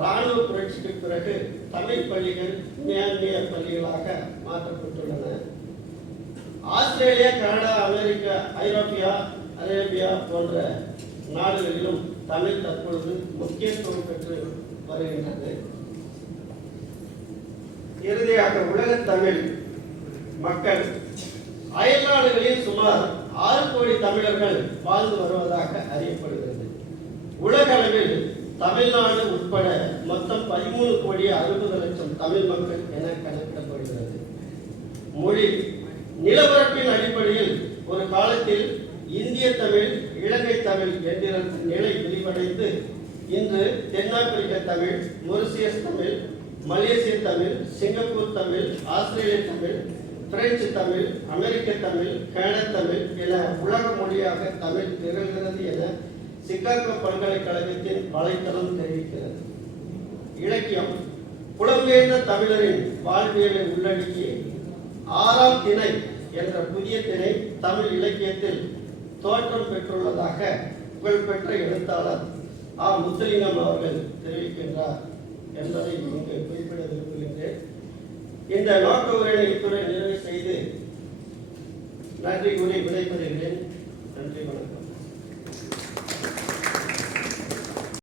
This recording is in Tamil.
இராணுவ புரட்சிக்கு பிறகு தமிழ் பள்ளிகள் மேல்நிலைய பள்ளிகளாக மாற்றப்பட்டுள்ளன. ஆஸ்திரேலியா கனடா அமெரிக்கா ஐரோப்பியா அரேபியா போன்ற நாடுகளிலும் தமிழ் தற்பொழுது முக்கியத்துவம் பெற்று வருகின்றது. இறுதியாக உலக தமிழ் மக்கள் அயல்நாடுகளில் சுமார் ஆறு கோடி தமிழர்கள் வாழ்ந்து வருவதாக அறியப்படுகிறது. தமிழ்நாடு உட்பட மொத்தம் பதிமூணு கோடி அறுபது லட்சம் தமிழ் மக்கள் என கணக்கிடப்படுகிறது. மொழி நிலப்பரப்பின் அடிப்படையில் ஒரு காலத்தில் இந்திய தமிழ் இலங்கை தமிழ் என்கிற நிலை விரிவடைந்து இன்று தென்னாப்பிரிக்க Tamil Mauritius Tamil Malaysia Tamil Singapore Tamil Australia Tamil French Tamil America Tamil Canada Tamil என உலக மொழியாக தமிழ் திகழ்கிறது என சிகாகோ பல்கலைக்கழகத்தின் வலைத்தளம் தெரிவிக்கிறது. இலக்கியம் புலம்பெயர்ந்த தமிழரின் வாழ்வியலை உள்ளடக்கி ஆறாம் திணை என்ற புதிய திணை தமிழ் இலக்கியத்தில் தோற்றம் பெற்றுள்ளதாக புகழ்பெற்ற எழுத்தாளர் ஆ. முத்துலிங்கம் அவர்கள் தெரிவிக்கின்றார் என்பதை இங்கு குறிப்பிட விரும்புகின்றேன். இந்த நோக்க உரையை இத்துறை நிறைவு செய்து நன்றி கூறி விடைபெறுகிறேன். நன்றி வணக்கம்.